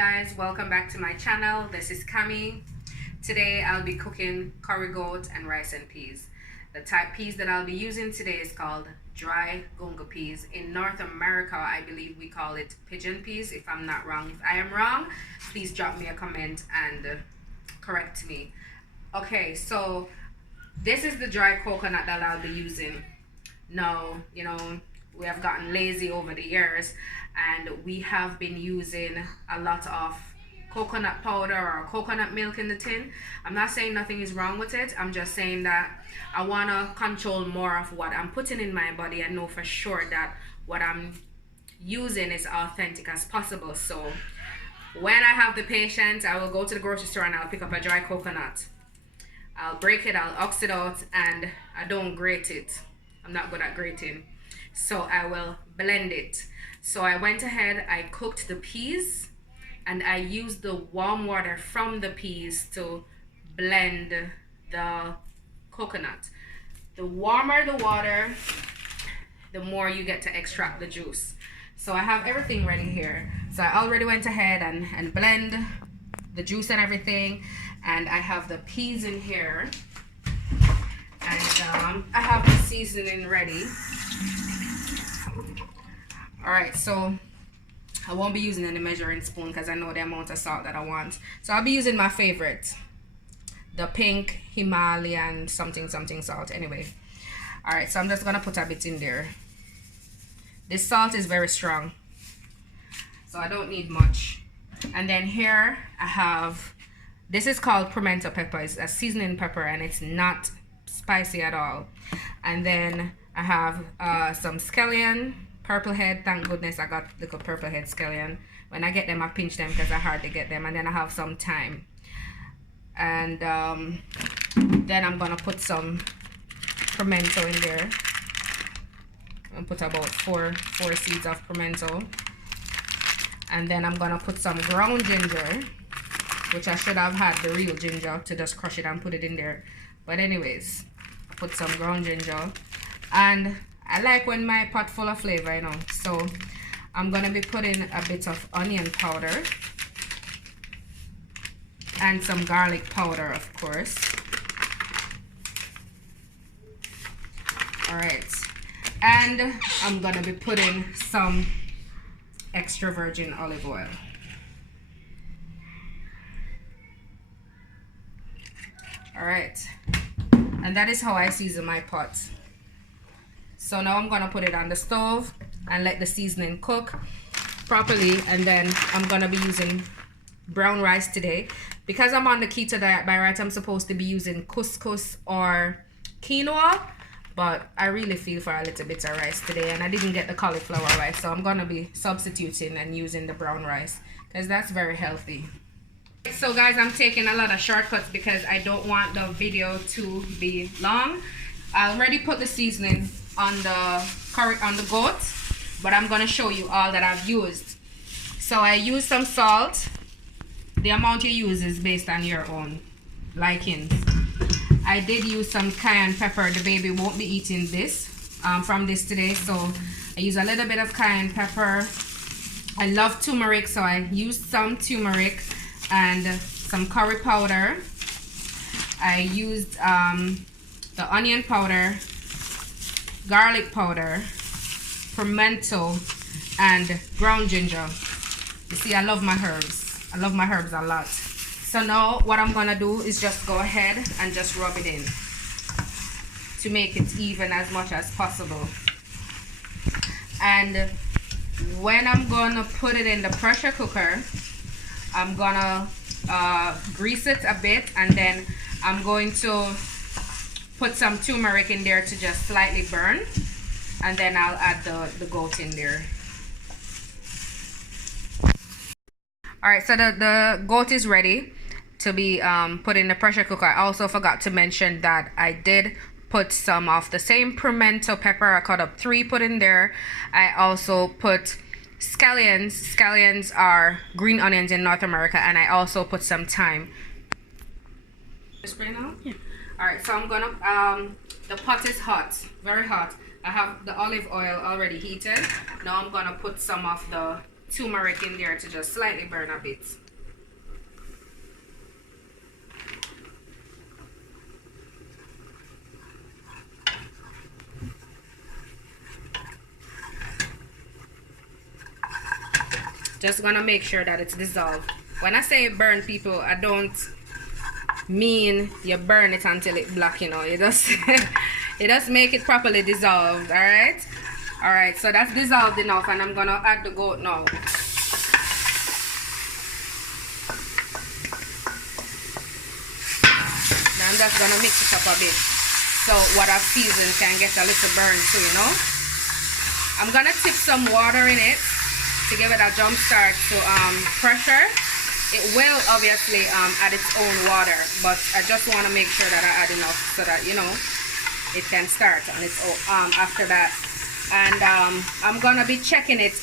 guys, welcome back to my channel. This is Cami. Today I'll be cooking curry goat and rice and peas. The type peas that I'll be using today is called dry gunga peas. In North America, I believe we call it pigeon peas, if I'm not wrong. If I am wrong, please drop me a comment and correct me. Okay, so this is the dry coconut that I'll be using. Now, you know, we have gotten lazy over the years and we have been using a lot of coconut powder or coconut milk in the tin. I'm not saying nothing is wrong with it. I'm just saying that I want to control more of what I'm putting in my body and know for sure that what I'm using is authentic as possible. So when I have the patience, I will go to the grocery store and I'll pick up a dry coconut. I'll break it, I'll ox it out, and I don't grate it. I'm not good at grating. So I will blend it. So I went ahead, I cooked the peas, and I used the warm water from the peas to blend the coconut. The warmer the water, the more you get to extract the juice. So I have everything ready here. So I already went ahead and blend the juice and everything, and I have the peas in here, and I have the seasoning ready. Alright, so I won't be using any measuring spoon because I know the amount of salt that I want. So I'll be using my favorite, the pink Himalayan something salt. Anyway, alright, so I'm just gonna put a bit in there. This salt is very strong, so I don't need much. And then here I have, this is called Primento Pepper. It's a seasoning pepper and it's not spicy at all. And then I have some Escallion, purple head. Thank goodness I got little purple head Escallion. When I get them, I pinch them because they're hard to get them. And then I have some thyme. And then I'm gonna put some pimento in there. I'm gonna put about four seeds of pimento. And then I'm gonna put some ground ginger, which I should have had the real ginger to just crush it and put it in there. But anyways, I put some ground ginger. And I like when my pot full of flavor, you know. So I'm gonna be putting a bit of onion powder and some garlic powder, of course. All right, and I'm gonna be putting some extra virgin olive oil. All right, and that is how I season my pot. So now I'm gonna put it on the stove and let the seasoning cook properly, and then I'm gonna be using brown rice today. Because I'm on the keto diet, by right I'm supposed to be using couscous or quinoa, but I really feel for a little bit of rice today, and I didn't get the cauliflower rice, so I'm gonna be substituting and using the brown rice because that's very healthy. So guys, I'm taking a lot of shortcuts because I don't want the video to be long. I already put the seasoning on the curry, on the goat, but I'm gonna show you all that I've used. So I used some salt. The amount you use is based on your own likings. I did use some cayenne pepper. The baby won't be eating this from this today, so I use a little bit of cayenne pepper. I love turmeric, so I used some turmeric and some curry powder. I used the onion powder, garlic powder, pimento, and ground ginger. You see, I love my herbs. I love my herbs a lot. So now what I'm gonna do is just go ahead and just rub it in to make it even as much as possible. And when I'm gonna put it in the pressure cooker, I'm gonna grease it a bit, and then I'm going to put some turmeric in there to just slightly burn, and then I'll add the goat in there. Alright, so the goat is ready to be put in the pressure cooker. I also forgot to mention that I did put some of the same Primento pepper. I cut up 3, put in there. I also put scallions. Scallions are green onions in North America, and I also put some thyme. Spray now? Yeah. Alright, so I'm gonna, the pot is hot, very hot. I have the olive oil already heated. Now I'm gonna put some of the turmeric in there to just slightly burn a bit. Just gonna make sure that it's dissolved. When I say burn, people, I don't mean you burn it until it's black, you know. You just you just make it properly dissolved. Alright, so that's dissolved enough, and I'm gonna add the goat now. Now I'm just gonna mix it up a bit so what I've seasoned can get a little burn too, you know. I'm gonna tip some water in it to give it a jump start to pressure. It will obviously add its own water, but I just want to make sure that I add enough so that, you know, it can start on its own after that. And I'm gonna be checking it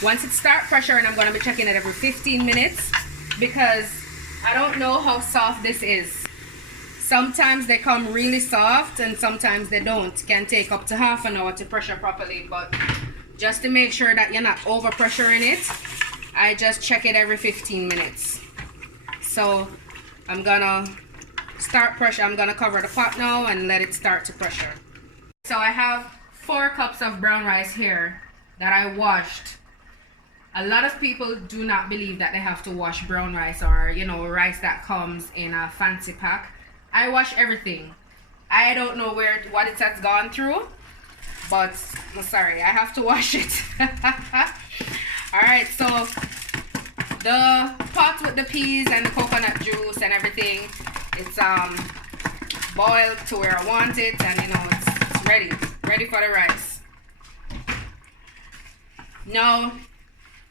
once it start pressuring, I'm gonna be checking it every 15 minutes because I don't know how soft this is. Sometimes they come really soft and sometimes they don't. It can take up to half an hour to pressure properly, but just to make sure that you're not over pressuring it, I just check it every 15 minutes. So I'm gonna start pressure. I'm gonna cover the pot now and let it start to pressure. So I have 4 cups of brown rice here that I washed. A lot of people do not believe that they have to wash brown rice, or, you know, rice that comes in a fancy pack. I wash everything. I don't know what it has gone through, but I'm sorry, I have to wash it. Alright, so the pot with the peas and the coconut juice and everything, it's boiled to where I want it, and you know, it's ready for the rice. Now,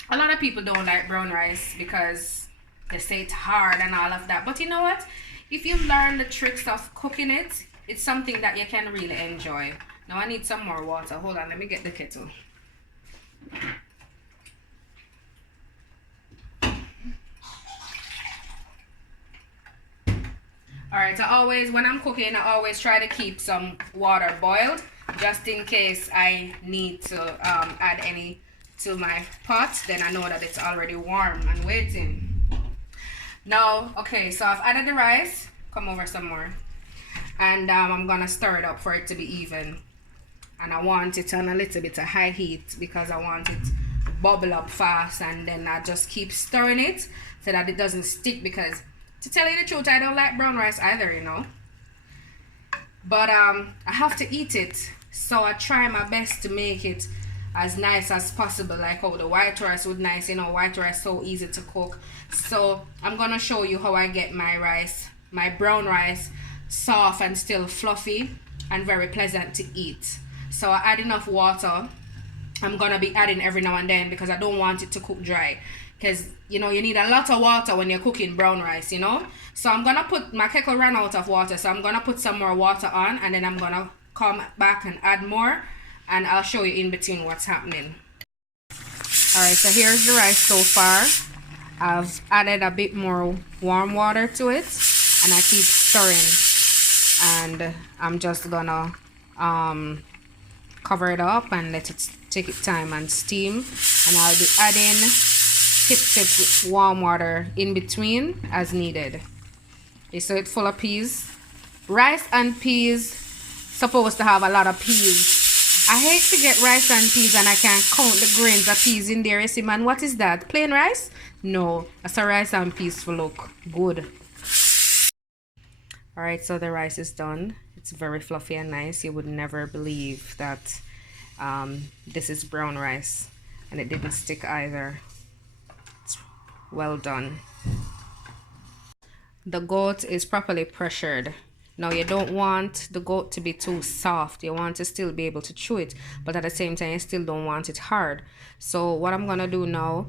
a lot of people don't like brown rice because they say it's hard and all of that, but you know what? If you learn the tricks of cooking it, it's something that you can really enjoy. Now I need some more water. Hold on, let me get the kettle. Alright, when I'm cooking, I always try to keep some water boiled just in case I need to add any to my pot. Then I know that it's already warm and waiting. Now, okay, so I've added the rice. Come over some more. And I'm gonna stir it up for it to be even. And I want it on a little bit of high heat because I want it to bubble up fast, and then I just keep stirring it so that it doesn't stick, because to tell you the truth, I don't like brown rice either, you know. But I have to eat it, so I try my best to make it as nice as possible, like how the white rice would nice, you know. White rice so easy to cook. So I'm gonna show you how I get my brown rice soft and still fluffy and very pleasant to eat. So I add enough water. I'm gonna be adding every now and then because I don't want it to cook dry, because you know you need a lot of water when you're cooking brown rice, you know. So I'm gonna put my kettle ran out of water, so I'm gonna put some more water on, and then I'm gonna come back and add more, and I'll show you in between what's happening. Alright, so here's the rice so far. I've added a bit more warm water to it, and I keep stirring, and I'm just gonna cover it up and let it take its time and steam, and I'll be adding tips with warm water in between as needed. Okay, so it's full of peas. Rice and peas supposed to have a lot of peas. I hate to get rice and peas and I can't count the grains of peas in there. You see, man, what is that? Plain rice? No, that's a rice and peas to look good. Alright, so the rice is done. It's very fluffy and nice. You would never believe that this is brown rice, and it didn't stick either. It's well done. The goat is properly pressured. Now you don't want the goat to be too soft. You want to still be able to chew it, but at the same time you still don't want it hard. So what I'm gonna do now,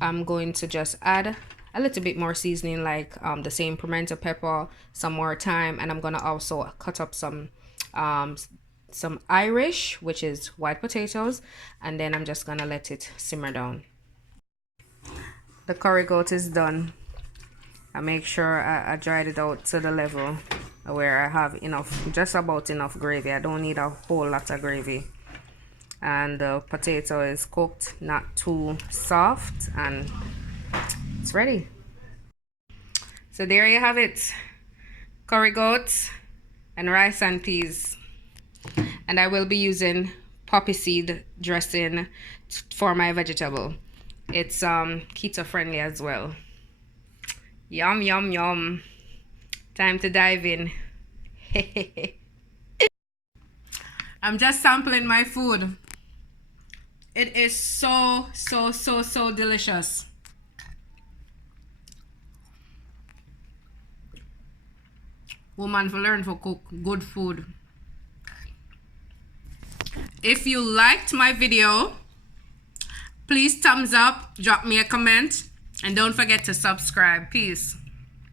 I'm going to just add a little bit more seasoning, like the same pimento pepper, some more thyme, and I'm gonna also cut up some Irish, which is white potatoes, and then I'm just gonna let it simmer down. The curry goat is done. I make sure I dried it out to the level where I have enough, just about enough gravy. I don't need a whole lot of gravy. and the potato is cooked, not too soft, and it's ready. So there you have it, curry goat and rice and peas. And I will be using poppy seed dressing for my vegetable. It's keto friendly as well. Yum, yum, yum. Time to dive in. I'm just sampling my food. It is so delicious. Woman for learn for cook good food. If you liked my video, please thumbs up, drop me a comment, and don't forget to subscribe. Peace.